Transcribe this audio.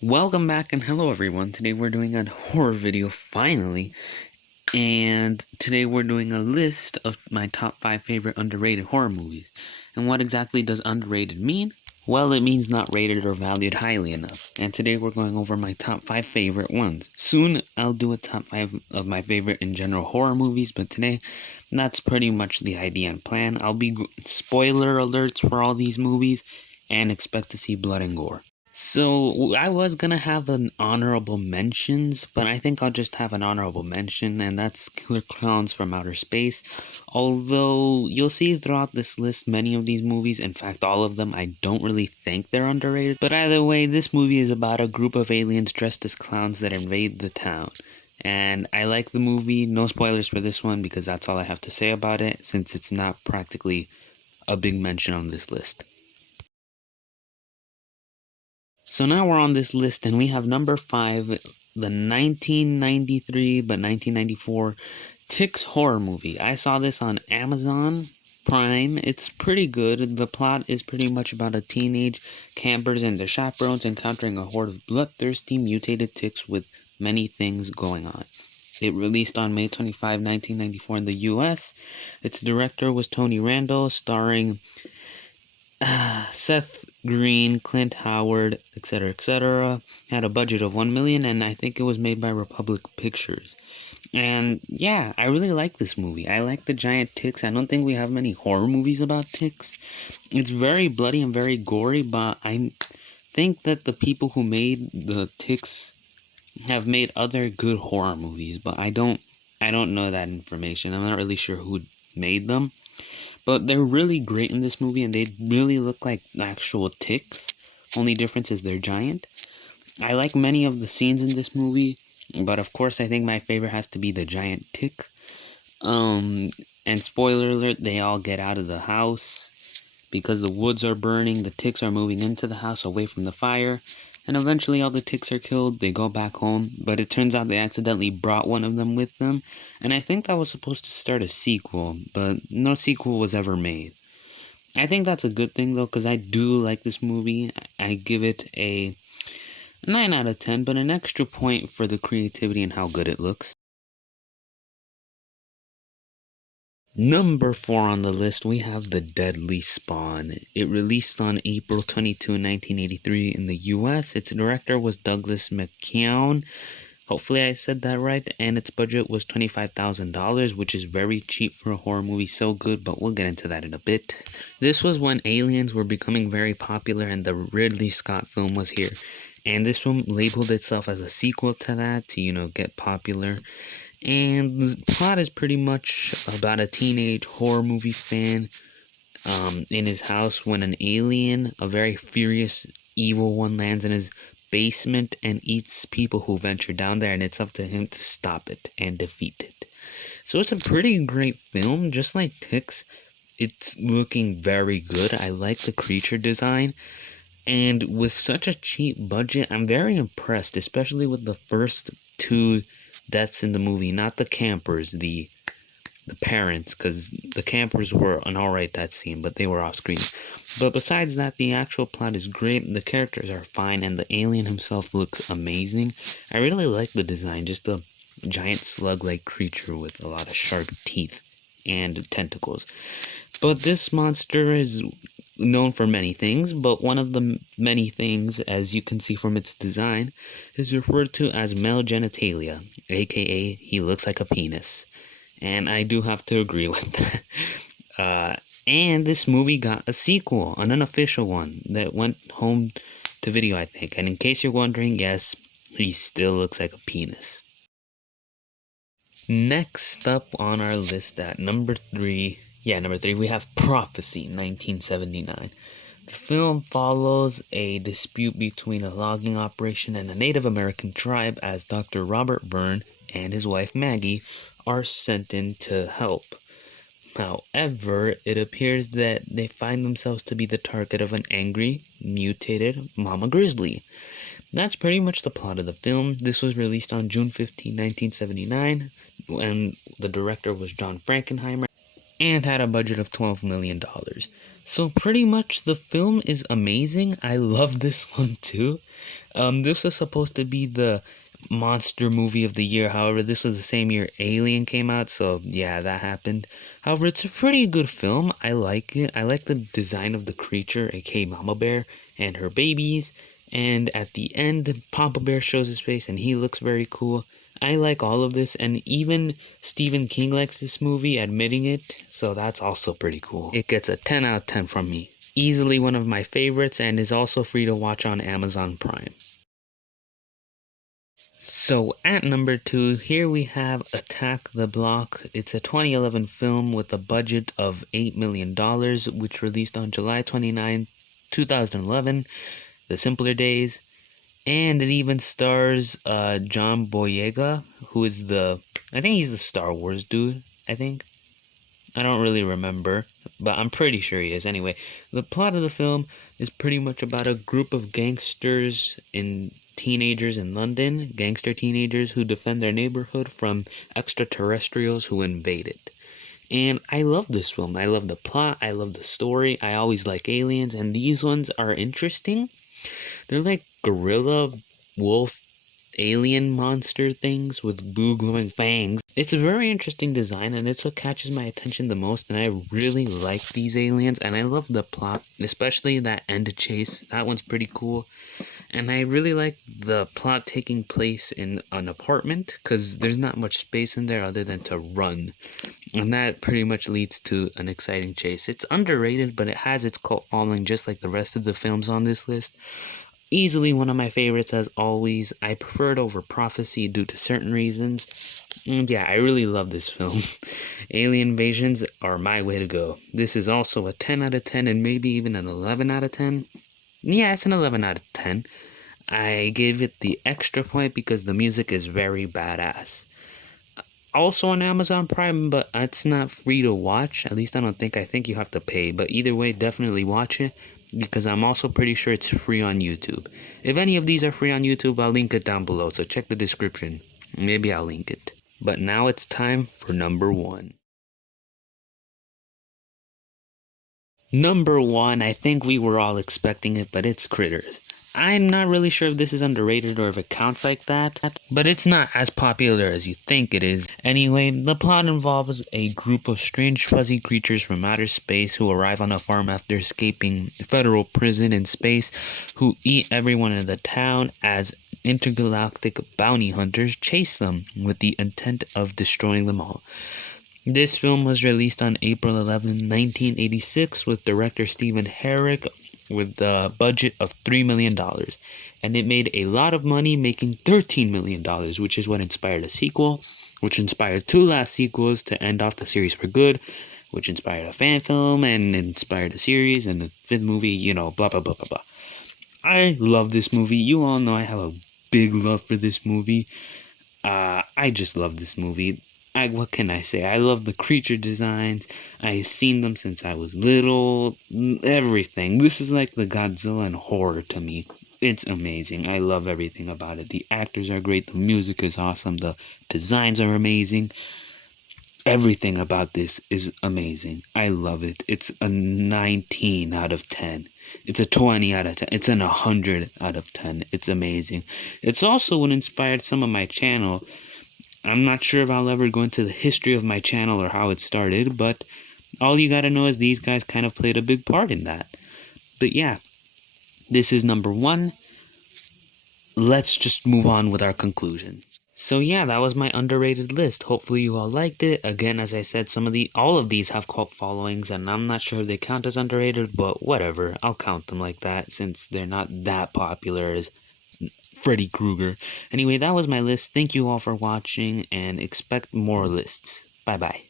Welcome back and hello everyone. Today we're doing a horror video finally. And today we're doing a list of my top 5 favorite underrated horror movies. And what exactly does underrated mean? Well, it means not rated or valued highly enough. And today we're going over my top 5 favorite ones. Soon I'll do a top 5 of my favorite in general horror movies, but today that's pretty much the idea and plan. I'll be spoiler alerts for all these movies and expect to see blood and gore. So I was gonna have an honorable mentions, but I think I'll just have an honorable mention, and that's Killer Clowns from Outer Space. Although you'll see throughout this list many of these movies, in fact all of them, I don't really think they're underrated. But either way, this movie is about a group of aliens dressed as clowns that invade the town. And I like the movie. No spoilers for this one because that's all I have to say about it, since it's not practically a big mention on this list. So now we're on this list and we have number 5, the 1993 but 1994 Ticks horror movie. I saw this on Amazon Prime. It's pretty good. The plot is pretty much about a teenage campers and their chaperones encountering a horde of bloodthirsty mutated ticks with many things going on. It released on May 25, 1994 in the US. Its director was Tony Randall, starring Seth Green, Clint Howard, etc., had a budget of 1 million, and I think it was made by Republic Pictures. And yeah, I really like this movie. I like the giant ticks. I don't think we have many horror movies about ticks. It's very bloody and very gory, but I think that the people who made the ticks have made other good horror movies, but I don't know that information. I'm not really sure who made them. But they're really great in this movie and they really look like actual ticks. Only difference is they're giant. I like many of the scenes in this movie, but of course I think my favorite has to be the giant tick. Um and spoiler alert, they all get out of the house because the woods are burning, the ticks are moving into the house away from the fire, and eventually all the ticks are killed. They go back home, but it turns out they accidentally brought one of them with them, and I think that was supposed to start a sequel, but no sequel was ever made. I think that's a good thing though, because I do like this movie. I give it a 9 out of 10, but an extra point for the creativity and how good it looks. Number 4 on the list, we have The Deadly Spawn. It released on April 22, 1983 in the US. Its director was Douglas McKeown. Hopefully I said that right. And its budget was $25,000, which is very cheap for a horror movie. So good, but we'll get into that in a bit. This was when aliens were becoming very popular and the Ridley Scott film was here. And this film labeled itself as a sequel to that to, get popular. And the plot is pretty much about a teenage horror movie fan in his house when an alien, a very furious, evil one, lands in his basement and eats people who venture down there, and it's up to him to stop it and defeat it. So it's a pretty great film, just like Ticks. It's looking very good. I like the creature design. And with such a cheap budget, I'm very impressed, especially with the first 2 deaths in the movie, not the campers, the parents, because the campers were an alright death scene, but they were off screen. But besides that, the actual plot is great, the characters are fine, and the alien himself looks amazing. I really like the design, just a giant slug-like creature with a lot of sharp teeth and tentacles. But this monster is known for many things, but one of the many things, as you can see from its design, is referred to as male genitalia, aka he looks like a penis. And I do have to agree with that. And this movie got a sequel, an unofficial one, that went home to video, I think. And in case you're wondering, yes, he still looks like a penis. Next up on our list at number 3, we have Prophecy, 1979. The film follows a dispute between a logging operation and a Native American tribe as Dr. Robert Byrne and his wife Maggie are sent in to help. However, it appears that they find themselves to be the target of an angry, mutated Mama Grizzly. That's pretty much the plot of the film. This was released on June 15, 1979, and the director was John Frankenheimer. and had a budget of $12 million. So pretty much the film is amazing. I love this one too. This was supposed to be the monster movie of the year. However, this was the same year Alien came out, so yeah, that happened. However, it's a pretty good film. I like it. I like the design of the creature, aka Mama Bear, and her babies. And at the end, Papa Bear shows his face and he looks very cool. I like all of this, and even Stephen King likes this movie, admitting it, so that's also pretty cool. It gets a 10 out of 10 from me. Easily one of my favorites, and is also free to watch on Amazon Prime. So at number 2, here we have Attack the Block. It's a 2011 film with a budget of $8 million, which released on July 29, 2011, The Simpler Days. And it even stars John Boyega, who is I think he's the Star Wars dude, I think. I don't really remember, but I'm pretty sure he is. Anyway, the plot of the film is pretty much about a group of teenagers in London, gangster teenagers who defend their neighborhood from extraterrestrials who invade it. And I love this film. I love the plot. I love the story. I always like aliens, and these ones are interesting. They're like gorilla, wolf, alien monster things with blue glowing fangs. It's a very interesting design, and it's what catches my attention the most, and I really like these aliens, and I love the plot, especially that end chase. That one's pretty cool. And I really like the plot taking place in an apartment, because there's not much space in there other than to run. And that pretty much leads to an exciting chase. It's underrated, but it has its cult following just like the rest of the films on this list. Easily one of my favorites as always. I prefer it over Prophecy due to certain reasons. And yeah, I really love this film. Alien invasions are my way to go. This is also a 10 out of 10 and maybe even an 11 out of 10. Yeah, it's an 11 out of 10. I gave it the extra point because the music is very badass. Also on Amazon Prime, but it's not free to watch. At least I don't think. I think you have to pay. But either way, definitely watch it, because I'm also pretty sure it's free on YouTube. If any of these are free on YouTube, I'll link it down below, so check the description. Maybe I'll link it. But now it's time for number 1. Number 1, I think we were all expecting it, but it's Critters. I'm not really sure if this is underrated or if it counts like that, but it's not as popular as you think it is. Anyway, the plot involves a group of strange fuzzy creatures from outer space who arrive on a farm after escaping federal prison in space, who eat everyone in the town as intergalactic bounty hunters chase them with the intent of destroying them all. This film was released on April 11, 1986, with director Stephen Herek, with a budget of $3 million, and it made a lot of money, making $13 million, which is what inspired a sequel, which inspired 2 last sequels to end off the series for good, which inspired a fan film and inspired a series and a 5th movie, blah blah blah blah blah. I love this movie. You all know I have a big love for this movie. I just love this movie. What can I say? I love the creature designs. I've seen them since I was little. Everything. This is like the Godzilla and horror to me. It's amazing. I love everything about it. The actors are great. The music is awesome. The designs are amazing. Everything about this is amazing. I love it. It's a 19 out of 10. It's a 20 out of 10. It's an 100 out of 10. It's amazing. It's also what inspired some of my channel. I'm not sure if I'll ever go into the history of my channel or how it started, but all you gotta know is these guys kind of played a big part in that. But yeah, this is number 1. Let's just move on with our conclusion. So yeah, that was my underrated list. Hopefully you all liked it. Again, as I said, all of these have cult followings, and I'm not sure if they count as underrated, but whatever. I'll count them like that since they're not that popular as Freddy Krueger. Anyway, that was my list. Thank you all for watching, and expect more lists. Bye bye.